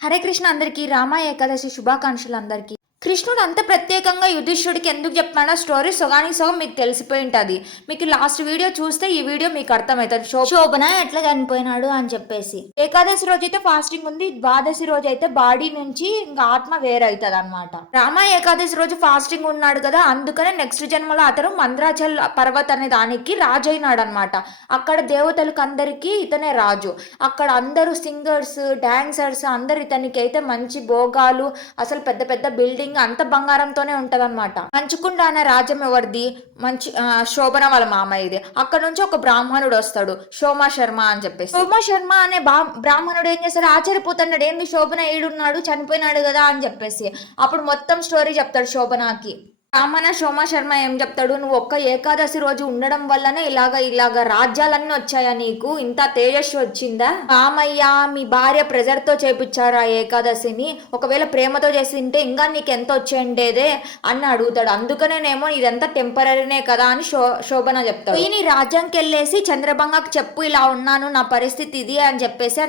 హరే కృష్ణ అందరికీ రామ ఏకాదశి శుభాకాంక్షలు అందరికీ. కృష్ణుడు అంత ప్రత్యేకంగా యుధిష్ఠుడికి ఎందుకు చెప్పాడో స్టోరీ సగానికి సగం మీకు తెలిసిపోయి ఉంటుంది. మీకు లాస్ట్ వీడియో చూస్తే ఈ వీడియో మీకు అర్థమవుతుంది శోభన ఎట్లా చనిపోయినాడు అని చెప్పేసి. ఏకాదశి రోజు అయితే ఫాస్టింగ్ ఉంది, ద్వాదశి రోజు అయితే బాడీ నుంచి ఇంకా ఆత్మ వేరవుతుంది అనమాట. రామ ఏకాదశి రోజు ఫాస్టింగ్ ఉన్నాడు కదా, అందుకనే నెక్స్ట్ జన్మలో అతను మంద్రాచల్ పర్వత్ అనే దానికి రాజు అయినాడు అనమాట. అక్కడ దేవతలకు అందరికీ ఇతనే రాజు. అక్కడ అందరూ సింగర్స్ డాన్సర్స్ అందరు ఇతనికి అయితే మంచి భోగాలు, అసలు పెద్ద పెద్ద బిల్డింగ్ అంత బంగారంతోనే ఉంటదన్నమాట. మంచుకుండ అనే రాజ్యం ఎవరిది? మంచి శోభన వాళ్ళ మామయ్యది. అక్కడ నుంచి ఒక బ్రాహ్మణుడు వస్తాడు, సోమా శర్మ అని చెప్పేసి. సోమా శర్మ అనే బ్రాహ్మణుడు ఏం చేస్తాడు, ఆశ్చర్యపోతున్నాడు, ఏంది శోభన ఏడున్నాడు, చనిపోయినాడు కదా అని చెప్పేసి. అప్పుడు మొత్తం స్టోరీ చెప్తాడు శోభనాకి. బ్రాహ్మణ సోమా శర్మ ఏం చెప్తాడు, నువ్వు ఒక్క ఏకాదశి రోజు ఉండడం వల్లనే ఇలాగ రాజ్యాలన్నీ వచ్చాయా, నీకు ఇంత తేజస్సు వచ్చిందా? రామయ్య మీ భార్య ప్రెజర్తో చేపించారు ఆ ఏకాదశిని, ఒకవేళ ప్రేమతో చేసింటే ఇంకా నీకు ఎంత వచ్చేండేదే అని అడుగుతాడు. అందుకనేనేమో ఇదంతా టెంపరీనే కదా అని శోభన చెప్తాడు. ఈయన రాజ్యానికి వెళ్ళేసి చంద్రభంగకు చెప్పు, ఇలా ఉన్నాను, నా పరిస్థితి ఇది అని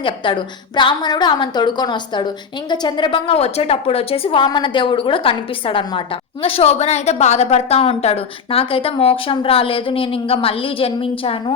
చెప్తాడు. బ్రాహ్మణుడు ఆమెను తొడుకొని వస్తాడు. ఇంకా చంద్రభంగ వచ్చేటప్పుడు వచ్చేసి వామన దేవుడు కూడా కనిపిస్తాడు అనమాట. ఇంకా శోభన అయితే బాధపడతా ఉంటాడు, నాకైతే మోక్షం రాలేదు, నేను ఇంకా మళ్ళీ జన్మించాను,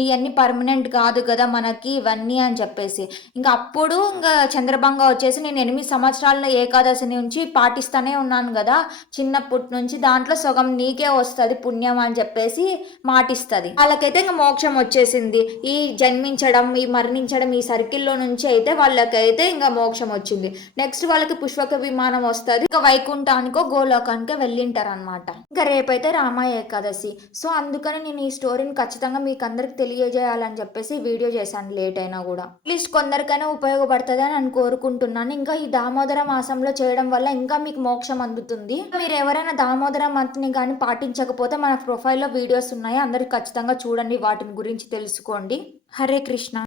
ఇవన్నీ పర్మనెంట్ కాదు కదా మనకి ఇవన్నీ అని చెప్పేసి. ఇంకా అప్పుడు ఇంకా చంద్రభంగ వచ్చేసి, నేను 8 సంవత్సరాల ఏకాదశి నుంచి పాటిస్తానే ఉన్నాను కదా చిన్నప్పటి నుంచి, దాంట్లో సగం నీకే వస్తుంది పుణ్యం అని చెప్పేసి మాటిస్తుంది. వాళ్ళకైతే ఇంకా మోక్షం వచ్చేసింది. ఈ జన్మించడం ఈ మరణించడం ఈ సర్కిల్లో నుంచి అయితే వాళ్ళకైతే ఇంకా మోక్షం వచ్చింది. నెక్స్ట్ వాళ్ళకి పుష్పక విమానం వస్తుంది, ఇంకా వైకుంఠానికో గోలోకానికో వెళ్ళింటారు అనమాట. ఇంకా రేపైతే రామ ఏకాదశి. సో అందుకని నేను ఈ స్టోరీని ఖచ్చితంగా మీకు అందరికి తెలియజేయాలని చెప్పేసి వీడియో చేశాను, లేట్ అయినా కూడా. అట్లీస్ట్ కొందరికైనా ఉపయోగపడుతుంది అని నేను కోరుకుంటున్నాను. ఇంకా ఈ దామోదర మాసంలో చేయడం వల్ల ఇంకా మీకు మోక్షం అందుతుంది. మీరు ఎవరైనా దామోదర మంత్ని కానీ పాటించకపోతే మన ప్రొఫైల్లో వీడియోస్ ఉన్నాయి, అందరికి ఖచ్చితంగా చూడండి, వాటిని గురించి తెలుసుకోండి. హరే కృష్ణ.